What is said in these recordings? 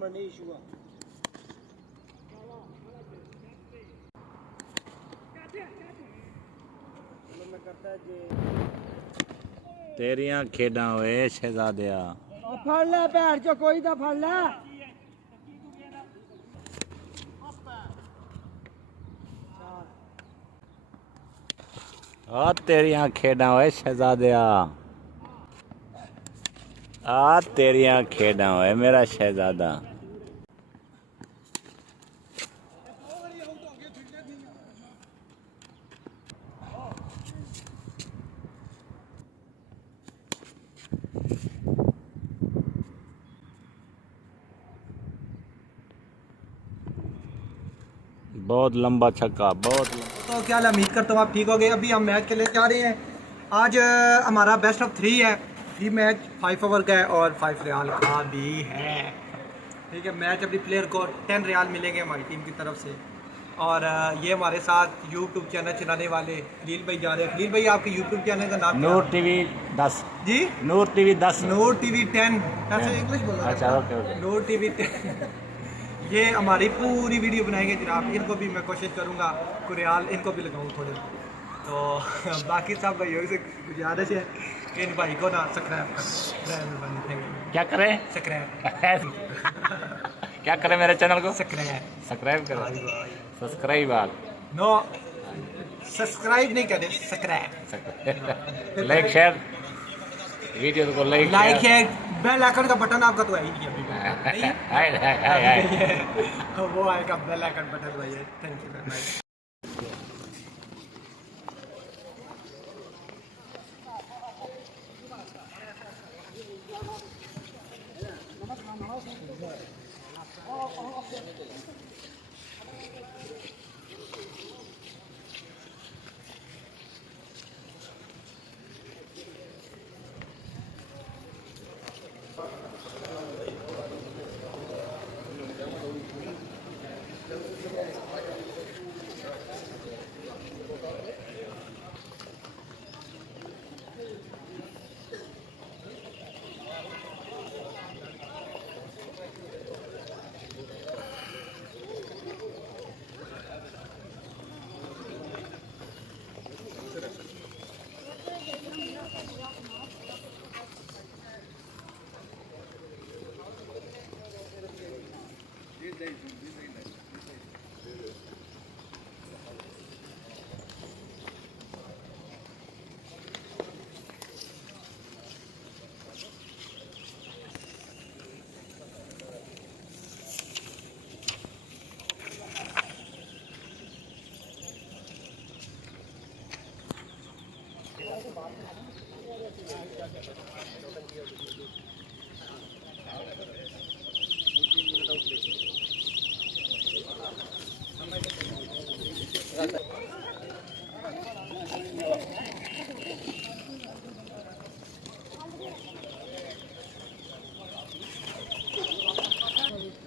Normal नहीं issue हुआ। तेरियां खेडां होए शहजादिया फड़ ले पैर चो कोई तो फड़ ले। आ तेरियां खेडां होए शहजादिया आ तेरियां खेडां होए मेरा शहजादा। बहुत लंबा छक्का बहुत तो क्या उम्मीद करता हूँ आप ठीक हो गए। अभी हम मैच के लिए जा रहे हैं। आज हमारा बेस्ट ऑफ 3 है। 3 मैच 5 ओवर का है और 5 रियाल का भी है। ठीक है, मैच अपनी प्लेयर को 10 रियाल मिलेंगे हमारी टीम की तरफ से। और ये हमारे साथ यूट्यूब चैनल चलाने वाले खलील भाई जा रहे हैं। खलील भाई आपके यूट्यूब चैनल का नाम नूर टीवी 10 जी? नूर टीवी 10 नूर टीवी 10 ऐसे इंग्लिश बोला। अच्छा ओके नूर टीवी 10 ये हमारी पूरी वीडियो बनाएंगे जनाब। इनको भी मैं कोशिश करूँगा कुरियाल इनको भी लगाऊँ थोड़े। तो बाकी सब भाइयों से गुजारिश है कि इन भाई को ना सब्सक्राइब करें। क्या करें सब्सक्राइब क्या करें मेरे चैनल को सब्सक्राइब करें सब्सक्राइब नो सब्सक्राइब नहीं करें सब्सक्राइब लाइक शेयर वीडियो को लाइक है। बेल आइकन का बटन आपका तो है ही नहीं अभी वो आएगा बेल आइकन बटन भाई। Thank you very much.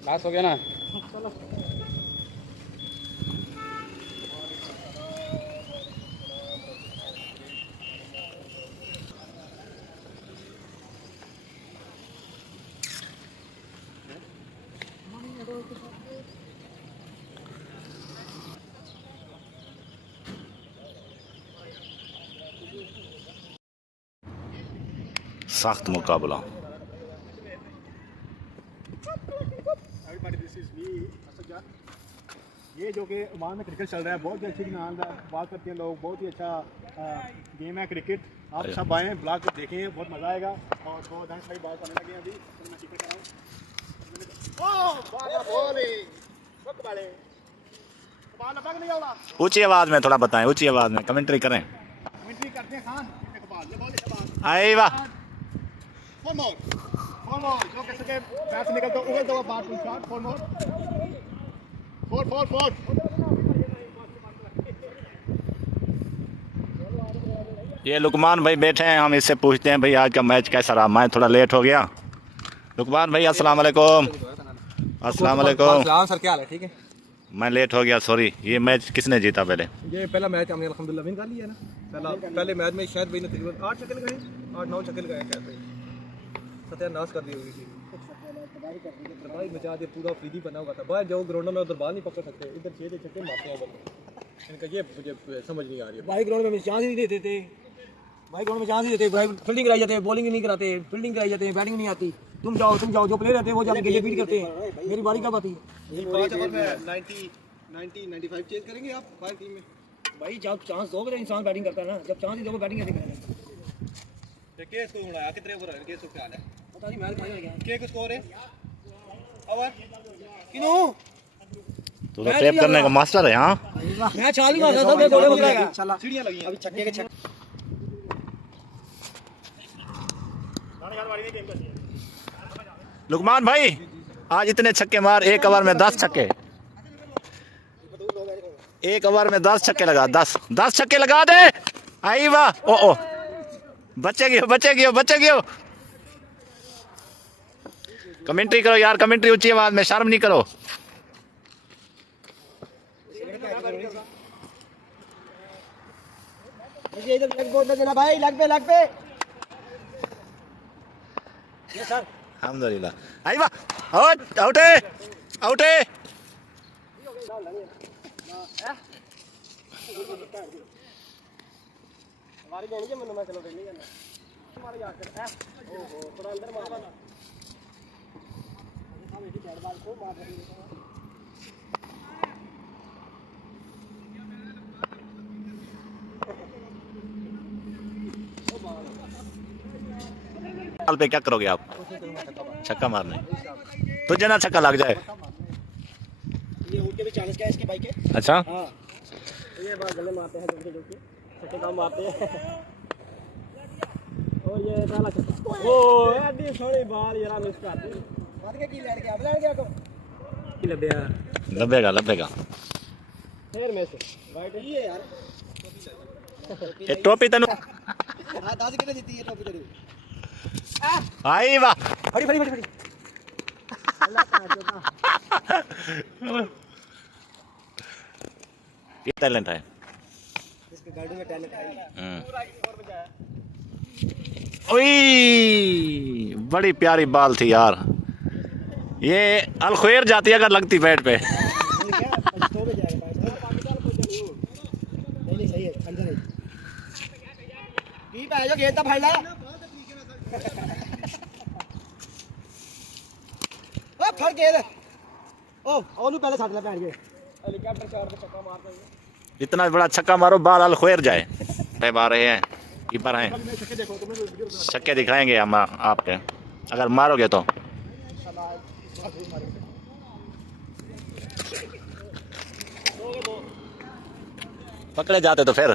Last हो गया ना। सख्त मुकाबला ये जो कि ओमान में क्रिकेट चल रहा है बहुत ही अच्छी बात करते हैं लोग। बहुत ही अच्छा गेम है क्रिकेट। आप सब आएँ ब्लॉग को देखें, बहुत मज़ा आएगा। और बहुत धन सारी बात करने लगे अभी तो मैं क्रिकेट कराऊँ। ऊंची आवाज में थोड़ा बताएं, ऊंची आवाज में कमेंट्री करें। कमेंट्री करते हैं खान आई वाह जो कि सके बैट से निकलता उगल दो बात शॉट 4 मोर 4 ये लुकमान भाई बैठे हैं, हम इससे पूछते हैं भाई आज का मैच कैसा रहा। मैं थोड़ा लेट हो गया। लुकमान भाई अस्सलाम वालेकुम। अस्सलाम वालेकुम सर, क्या हाल है? ठीक है। मैं लेट हो गया, सॉरी। ये मैच किसने जीता? पहले ये पहला मैच हमने अल्हम्दुलिल्लाह विन कर लिया ना। पहले मैच में शायद भाई ने तकरीबन 8 छक्के लगाए, 8-9 छक्के लगाए शायद भाई। सत्यानाश कर दी होगी। भाई मचा दे पूरा फ्रीदी बना हुआ था। बाहर जाओ ग्राउंड में उधर बाल नहीं पकड़ सकते, इधर 6 छक्के मारते हैं बंदे। इनका ये मुझे समझ नहीं आ रही है। भाई ग्राउंड में चांस ही नहीं देते थे, भाई ग्राउंड में चांस नहीं देते, भाई फील्डिंग कराई जाते हैं, बॉलिंग नहीं कराते, फील्डिंग कराई जाते हैं, बैटिंग नहीं आती। तुम जाओ जो प्लेयर रहते हैं वो जाके गेंदे बीट करते हैं। मेरी बारी कब आती है? 5 ओवर में 95 चेज करेंगे आप 5 टीम में। भाई जब चांस दोगे तो इंसान बैटिंग करता है ना, जब चांस ही दोगे बैटिंग कैसे करेगा? ये केस को उड़ाया कितने ओवर है, केस को क्या हाल है? पता नहीं, मैच फाइनल गया के को स्कोर है ओवर किनो तो टेप करने का मास्टर है। हाँ मैं चाल ही मारता था, मैं गोले मारेगा। सीढ़ियां लगी हैं अभी छक्के के छक्के लुकमान भाई आज इतने छक्के मार, 1 ओवर में 10 छक्के, 1 ओवर में 10 छक्के लगा, 10 छक्के लगा दे। आई वाह, ओ बच्चे गियो। कमेंट्री करो यार, कमेंट्री ऊंची आवाज में, शर्म नहीं करो। मुझे इधर लग बोल देना भाई, लग पे ये सर अल्हम्दुलिल्लाह। आई वाह, आउट है। हमारी जानी के मन में चलो नहीं जाना हमारे यार कर ओहो थोड़ा अंदर मार बॉल पे क्या करोगे आप? छक्का मारने, तुझे ना छक्का लग जाए। ये उनके भी चांस क्या है इसके भाई के? अच्छा हां ये बार गले मारते हैं जो के छक्के काम मारते हैं। और ये पहला छक्का, ओ एडी थोड़ी बाल यार मिस कर दी। मार के की लड़ गया तो की लबेगा फिर में से राइट ये यार ये टोपी तनु हां 10 किलो जीती है टोपी तेरी। आई वाह, फड़ी अल्लाह का ये टैलेंट है इसके गाड़ी में टैलेंट है। ओई बड़ी प्यारी बॉल थी यार, ये अलखैर जाती अगर लगती बैट पे। तो में जाएगा नहीं सही है अंदर है की भाई जो गेंद फाड़ ला ओ फड़ गेंद ओ ओनू पहले छाड़ ले बैठ गए हेलीकॉप्टर चार पे छक्का मार दे। इतना बड़ा छक्का मारो बाल अलखैर जाए। टाइप आ रहे हैं, कीपर हैं, छक्के दिखाएंगे हम आपके अगर मारोगे तो। पकड़े जाते तो फिर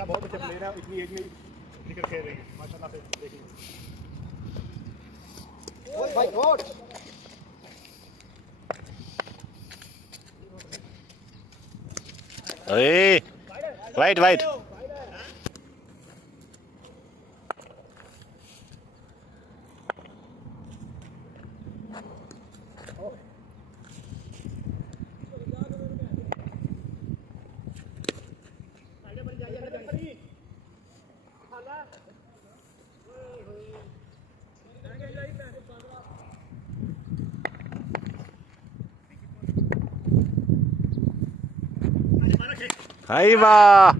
बहुत अच्छे प्लेयर है, इतनी एज में क्रिकेट खेल रही है माशाल्लाह से। देखिए ओए भाई गॉड ओए वाइट हाय वाह,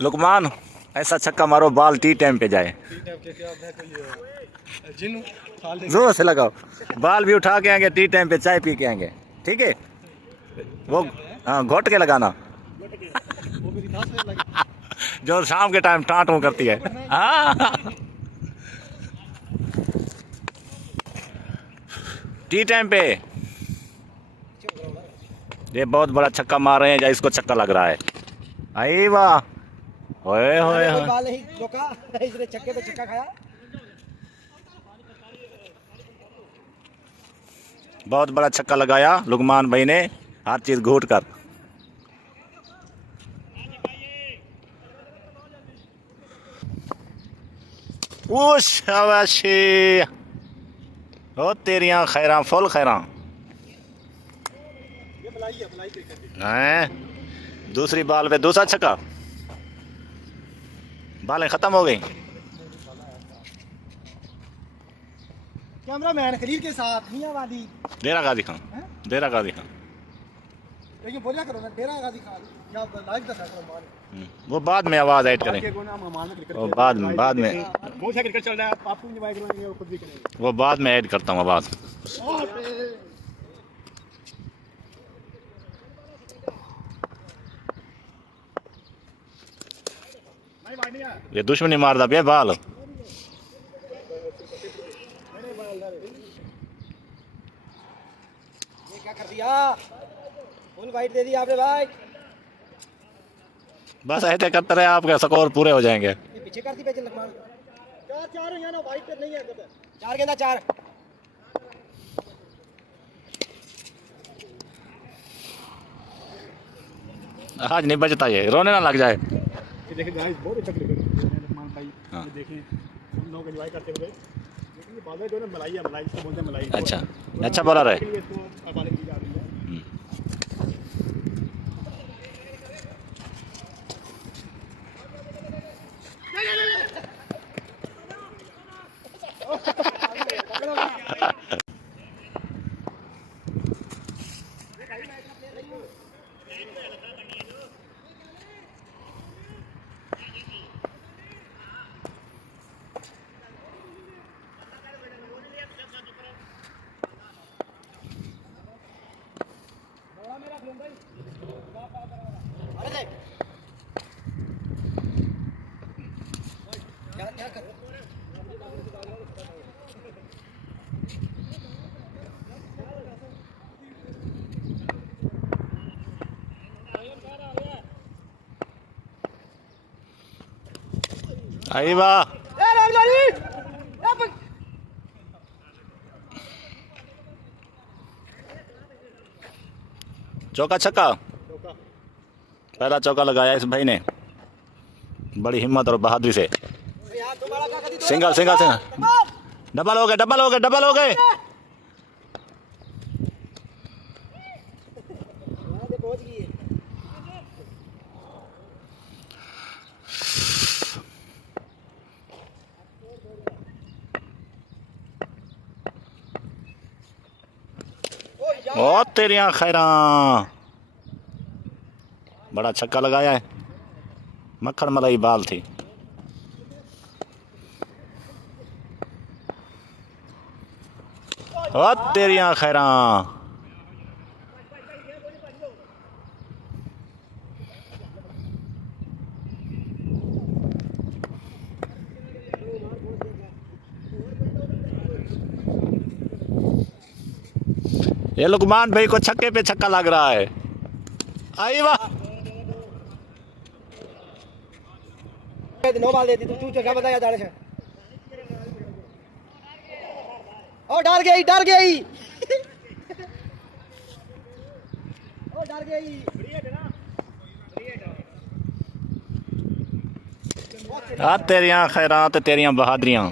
लुकमान ऐसा छक्का मारो बाल टी टाइम पे जाए, जोर से लगाओ, बाल भी उठा के आएंगे, टी टाइम पे चाय पी के आएंगे। ठीक है वो, हाँ घोट के लगाना जो शाम के टाइम टाँट वो करती है। हाँ टी टाइम पे ये बहुत बड़ा छक्का मार रहे हैं, या इसको छक्का लग रहा है। आई वाह, होए बाल नहीं रोका, इसने छक्के पे छक्का खाया। बहुत बड़ा छक्का लगाया लुकमान भाई ने, हर चीज घूट कर। शाबाशी, ओ तेरियां खैरां, फुल खैरां। मलाई है, मलाई क्रिकेट। हैं दूसरी बॉल पे दूसरा छक्का, बालें खत्म हो गई। कैमरामैन खलील के साथ मियां वाली डेरा गाजी खान, डेरा गाजी खान। ये बोलिया करो ना, डेरा गाजी खान या लाइव दसा करो मान। वो बाद में आवाज ऐड करें, आगे को ना महमान में क्रिकेट वो बाद में बहुत सा क्रिकेट चल रहा है, आप भी एंजॉय करेंगे और खुद भी करेंगे। वो बाद में ऐड करता हूँ आवाज। नहीं भाई नहीं है। ये दुश्मनी मारदा पे बाल। ये क्या कर दिया, फुल वाइट दे दी आपने भाई। बस ऐसे करते रहे, आपके स्कोर पूरे हो जाएंगे। ये पीछे करती पे लकमान। चार चार है ना, वाइट पे नहीं है तो। चार गेंदा चार। आज नहीं बचता, ये रोने ना लग जाए। ये देखिए गाइस, बहुत अच्छा क्रिकेट खेल रहे हैं रहमान भाई। हाँ। ये देखिए हम लोग एंजॉय करते हुए। लेकिन ये बादल जो है ना, मलाई है, मलाई इसको बोलते हैं मलाई। अच्छा, अच्छा बॉलर है। इसको हवाले की जा रही है। आई वाह, चौका छक्का, पहला चौका लगाया इस भाई ने बड़ी हिम्मत और बहादुरी से। सिंगल सिंगल सिंगल, डबल हो गए, डबल हो गए, डबल हो गए। ओ तेरिया खैरा, बड़ा छक्का लगाया है, मक्खन मलाई बाल थी। ओ तेरिया खैरा, ये लुकमान भाई को छक्के पे छक्का लग रहा है। आई वाह, 9 बाल देती तू क्या बताया दाड़े से। ओ डर गई, डर गई। ओ डर गई। आ तेरिया खैरा ते तेरिया बहादुरियां।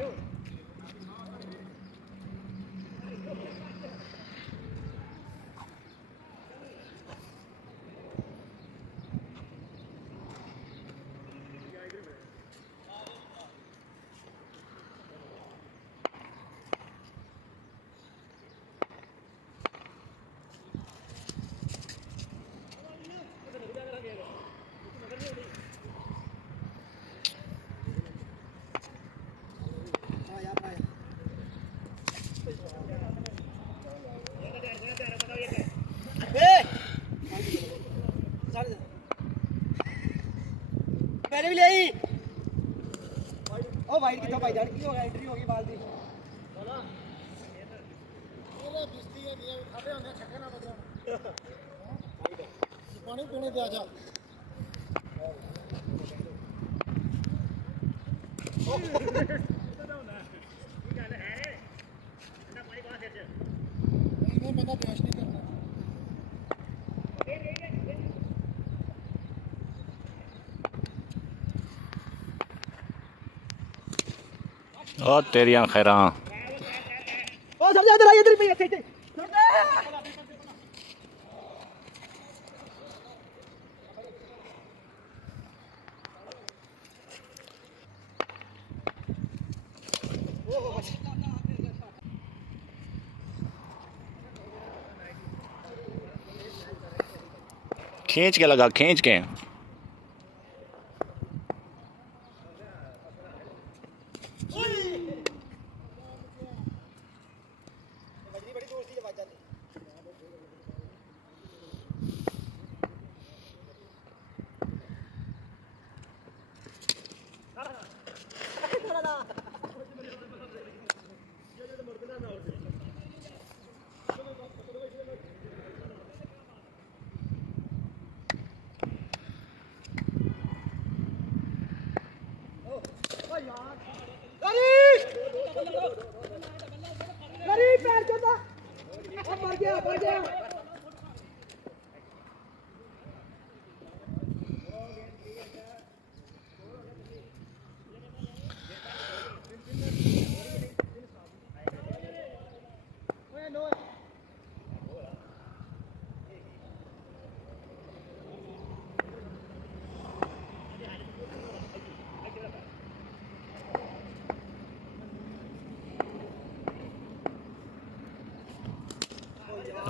मैंने भी ले आई। ओ वाइट की तो भाई जान की होगा, एंट्री होगी बाल दी। पानी पीने दे आजा। नहीं बंदा प्यास नहीं करना। ओ तेरिया खैरा, ओ समझा इधर आ, इधर पे। खींच के लगा, खींच के।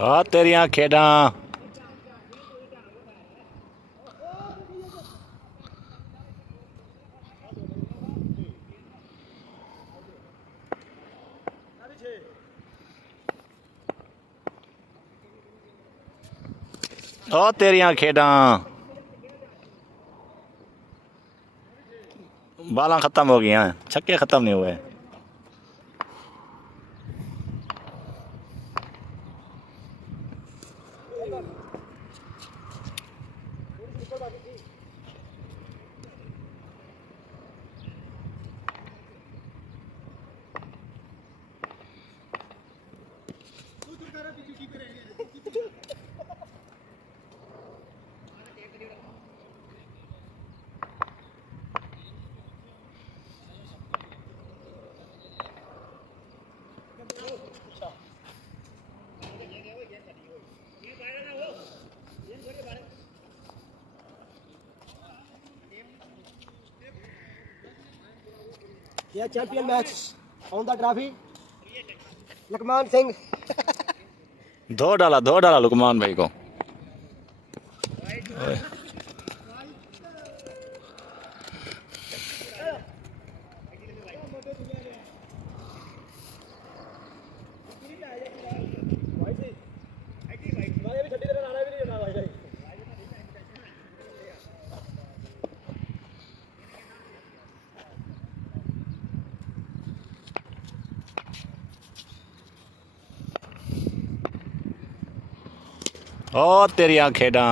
आ तेरियां खेड़ा। ओ तेरियां खेड़ा। बाला खत्म हो गया, छक्के खत्म नहीं हुए। Yeah, champion match on the trophy. Luqman Singh. धो डाला लुकमान भाई को। ओ तेरियां खेड़ा।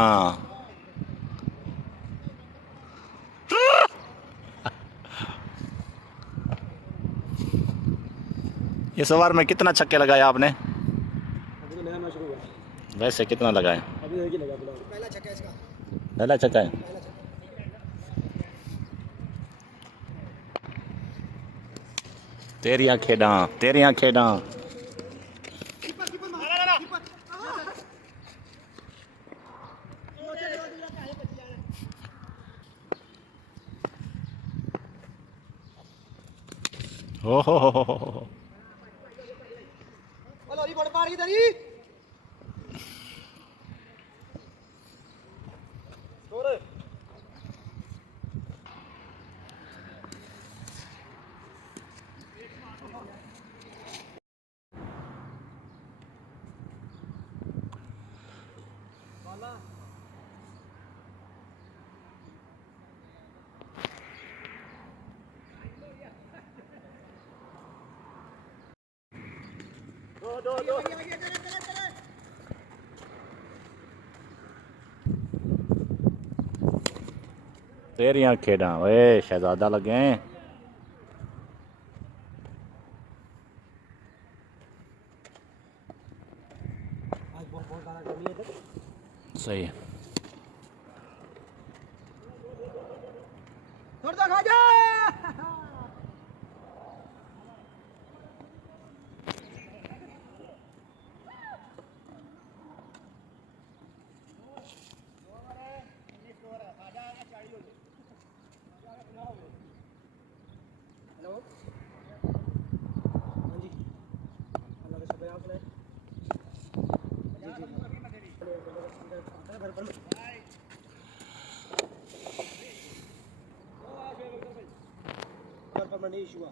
इस ओवर में कितना छक्के लगाए आपने? अभी तो नया मैच शुरू हुआ। वैसे कितना लगाए? अभी एक ही लगा फिलहाल। पहला छक्का इसका। पहला छक्का है। पहला छक्का। तेरियां खेड़ा, तेरियां खेड़ा। ओ हो। लोरी बड़ पार की तरी। छोड़। तेरियां खेड़ा। ओए शहजादा लगे हैं। आज बहुत सारा कर लिया था। सही है। थोड़ा खा जा। हेलो। हाँ जी। अल्लाह का शुक्र है आपने। जी जी। घर पर नहीं इशू हुआ।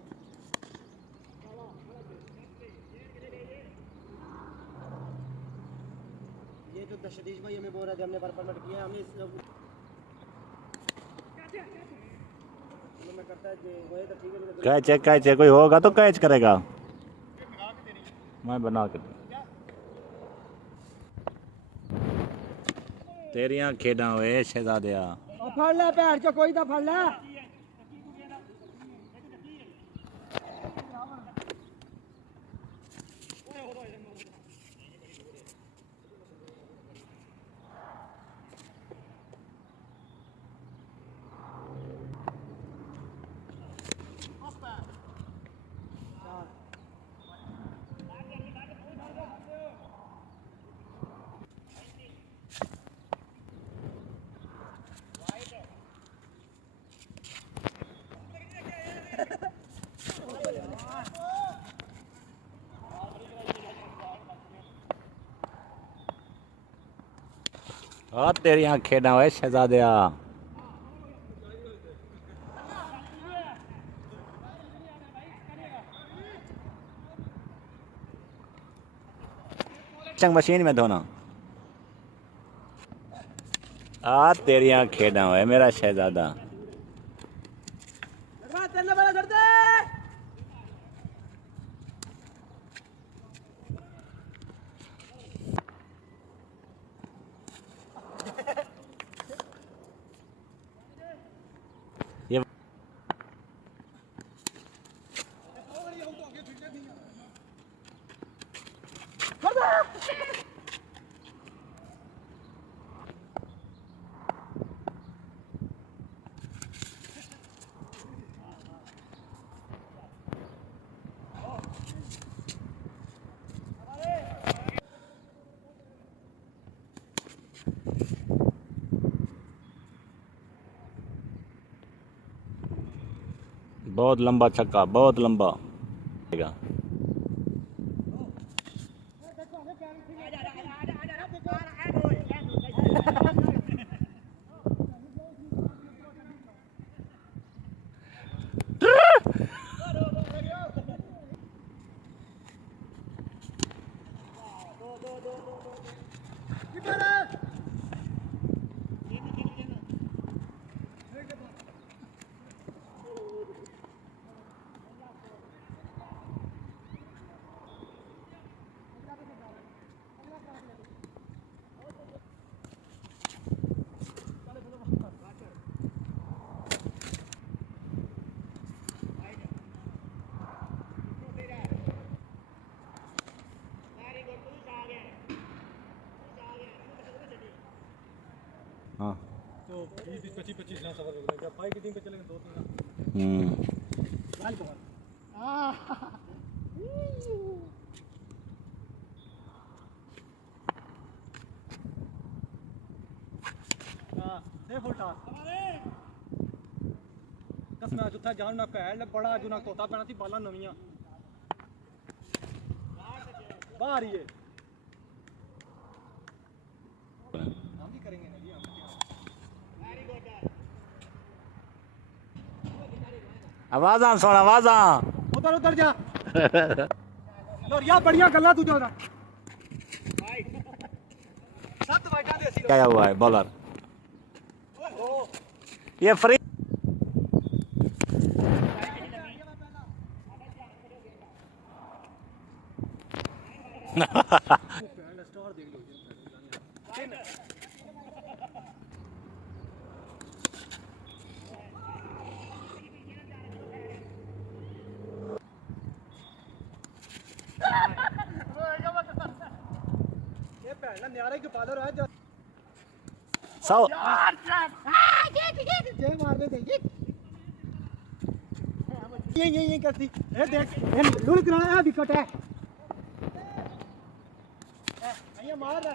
ये तो दशदीश भाई हमें बोल रहे थे, हमने परमिट किया, हमने करता है वही तो ठीक है। कैच है कोई होगा तो कैच करेगा। मैं बना के तेरियां खेड़ा हुए शहजादिया। फड़ ले पैर चो कोई तो फड़ ले। और तेरियां खेड़ा हुए शहजादिया। मशीन में धोना। आ तेरियां खेड़ा हुए मेरा शहजादा। ये बहुत लंबा छक्का, बहुत लंबा। हाँ तो 20-25 ना सफर हो गया। भाई की टीम पे चलेंगे 2-3 कसम जुत्था जान ना पैर बड़ा जो ना तोता पैना थी बाला नवियां बाहर ही है। हम भी करेंगे ना जी, हम आवाज़ा सुन, आवाज़ा उधर उधर जा लो यार, बढ़िया गल्ला तू जो ना सत वाइटा दे सी क्या हुआ है बॉलर ये फ्री। स्टोर देख लो ये पहला न्यारे के पालर है जो 100 जे मारने दे ये करती ए देख ये लुढ़क रहा है विकेट है ये मार रहा है।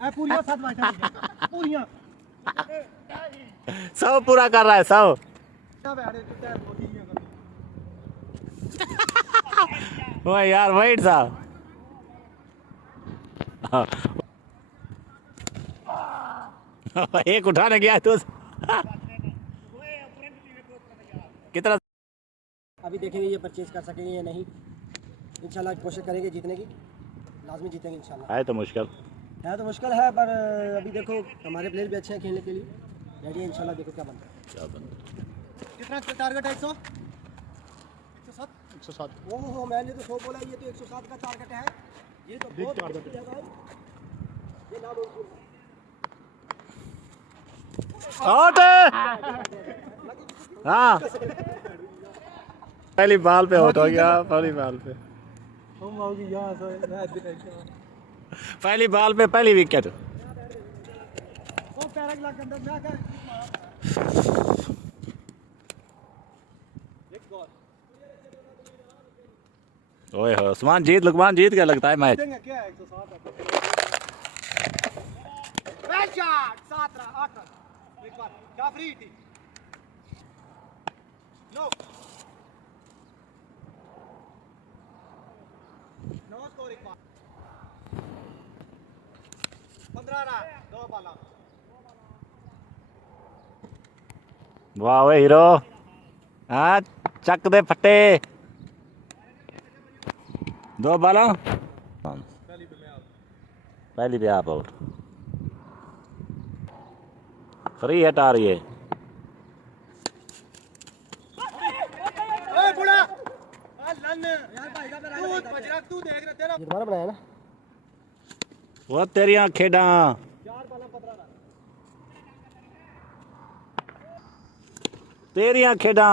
ए पूरियां साथ बैठा पूरियां 100 पूरा कर रहा है 100। वो यार वाइट साहब एक उठाने गया तो कितना अभी देखेंगे ये परचेज कर सकेंगे या नहीं। इंशाल्लाह कोशिश करेंगे जीतने की, लाजमी जीतेंगे इंशाल्लाह। है तो मुश्किल है तो मुश्किल है, पर अभी देखो हमारे प्लेयर भी अच्छे हैं खेलने के लिए, रेडी है इंशाल्लाह। देखो क्या बनता है। कितना टारगेट है? 100 107 ओहो मैंने तो 100 बोला, ये तो 107 का टारगेट है। ये तो बहुत टारगेट है, ये नामुमकिन है। आउट। हाँ पहली बॉल पे आउट हो गया, पहली बॉल पे पहली बॉल पे पहली विकेट। ओए हो उस्मान जीत, लुकमान जीत गया लगता है मैच। क्या है 107 शॉट 7 रन 8 रन। एक बार जाफरी थी नो नो स्कोर। एक बार 15 रन 2 बॉल। वाह वे हीरो, हाँ चक दे फटे। 2 बालों पहली पे आप आउट। फ्री हट आ रही है। बुढ़ा लन तू देख रहा तेरा ये दोबारा बनाया ना। वो तेरिया खेडा 4 बॉल 15 रन। तेरिया खेडा।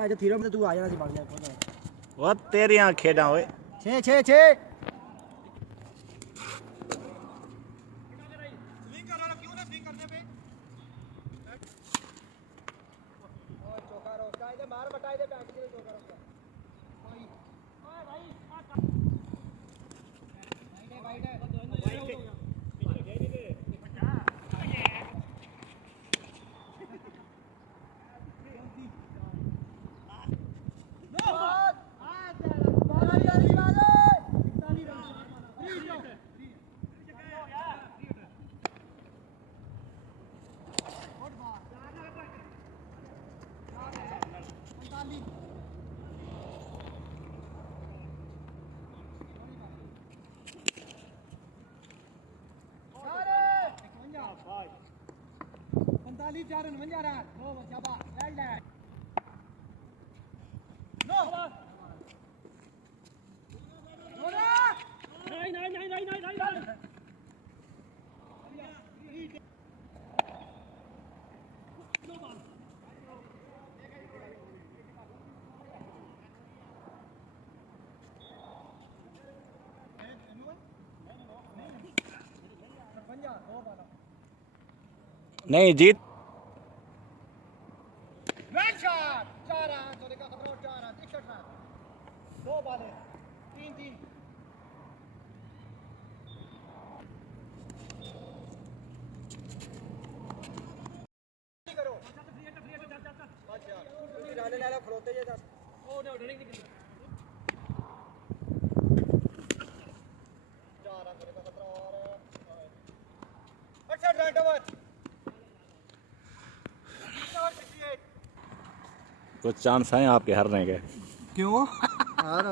जो थीरो में तू आ जाना सी भाग जाए। वो तेरिया खेडा ओए। 6 6 6 स्विंग कर रहा क्यों ना स्विंग करने पे चौका रोका इधर मार बटाई दे बैक के चौका रोका ओए भाई नहीं जीत। वेल शॉट 4 रन तो देखा 4 रन 61 रन 2 बॉल 3 3 करो डाले लाला खड़ोते ये 10 ओ नो रनिंग निकल 4 रन तो देखा 17 और 68 रन ओवर। कुछ चांस है आपके हारने के? क्यों यार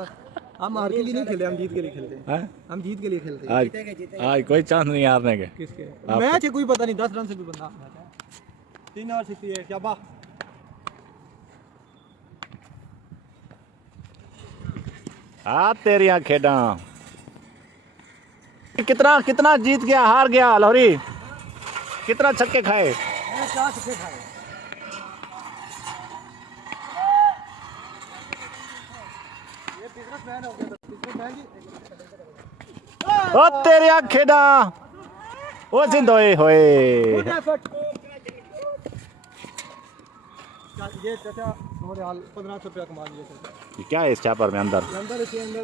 हम हार के लिए नहीं खेलते, हम जीत के लिए खेलते हैं। हैं? हम जीत के लिए खेलते हैं। आज कोई चांस नहीं हारने के। किसके मैच है कोई पता नहीं, 10 रन से भी बंदा आता है। 3 और 68 शाबाश। हाँ तेरिया खेडा। कितना कितना जीत गया, हार गया लाहौरी? कितना छक्के खाए? 4 छक्के खाए। ओ तेरिया खेडा ओ जिंद होए होए। ये चाचा हमारे हाल 1500 रुपया कमा लिए चाचा। क्या है इस चापर में अंदर? अंदर इसके अंदर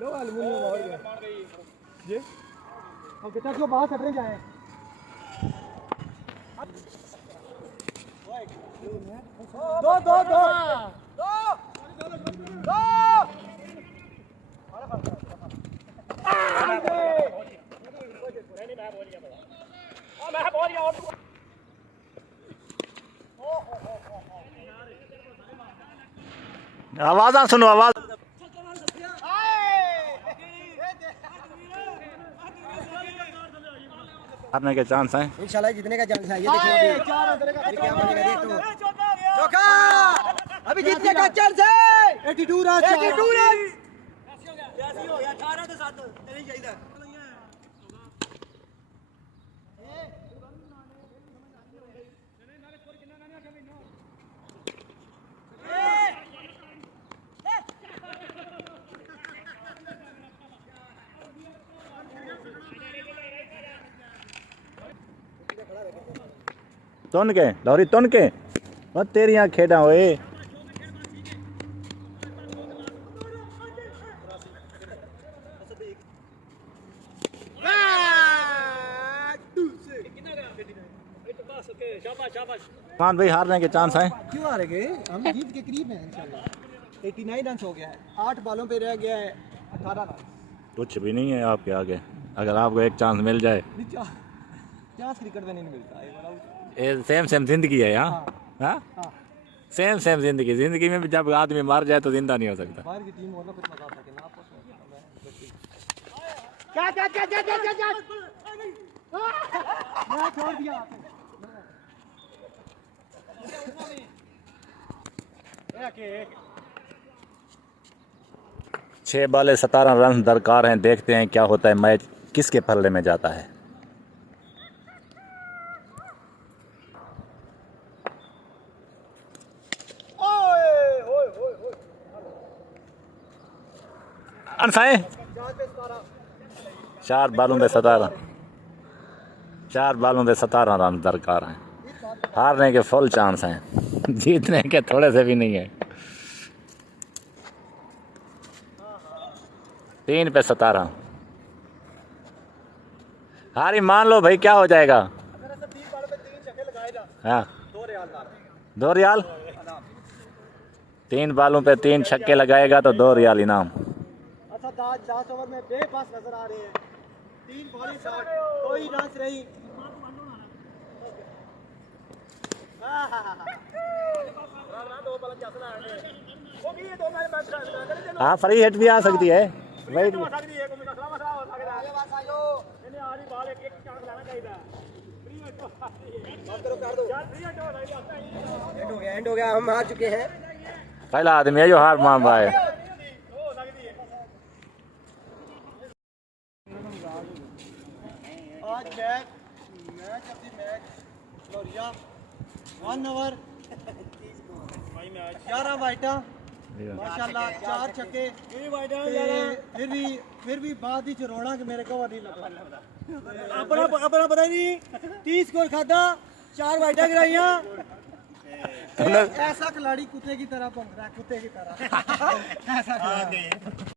लो एल्युमिनियम और गया ये। अब बेटा क्यों बाहर कट रहे जाए दो दो दो आवाज आ सुनो आवाज। हारने के चांस हैं। इंशाल्लाह जीतने का चांस है। ये देखो अभी क्या बनेगा देख तो। चौका अभी जीतने का चांस है। 82 रन 82 रन कैसी हो गया 18 के साथ नहीं चाहिए। तुन के लौरी तुन के वो तेरी यहाँ खेड़ा हुए। मान भाई हारने के चांस हैं। क्यों हारेंगे? हम जीत के करीब हैं इंशाल्लाह। 89 रन हो गया है। 8 बॉलों पे रह गया है 18 रन। कुछ भी नहीं है आपके आगे। अगर आपको एक चांस मिल जाए। चांस क्रिकेट में नहीं मिलता ये सेम जिंदगी है यहाँ। हाँ सेम जिंदगी। जिंदगी में भी जब आदमी मार जाए तो जिंदा नहीं हो सकता। बाहर की टीम वालों को मजा आता है कि ना आपस में मैं छोड़ दिया। 6 बॉले 17 रन दरकार हैं। देखते हैं क्या होता है। मैच किसके पल्ले में जाता है। अनसाए 4 बॉलों में 17 रन दरकार हैं। हारने के फुल चांस हैं। जीतने के थोड़े से भी नहीं है। 3 पे 17। हारी मान लो भाई क्या हो जाएगा। हाँ 2 रियाल। 3 बालों पे 3 छक्के लगाएगा तो 2 रियाल इनाम। अच्छा 10 ओवर में बेबस नजर आ रहे हैं। 3 बॉलिंग शॉट कोई रन नहीं। हाँ फ्री हिट भी आ सकती है। वही एंड हो गया। हम हार चुके हैं। पहला आदमी है जो हार मान रहा है। आज मैच लोरिया 1 ओवर 11 वाइटा माशाल्लाह 4 छक्के। फिर भी बात ही चरोड़ा कि मेरे को नहीं लगा। अपना पता नहीं 30 स्कोर खादा 4 वाइटा गिराइया। ऐसा खिलाड़ी कुत्ते की तरह बन रहा है। कुत्ते की तरह ऐसा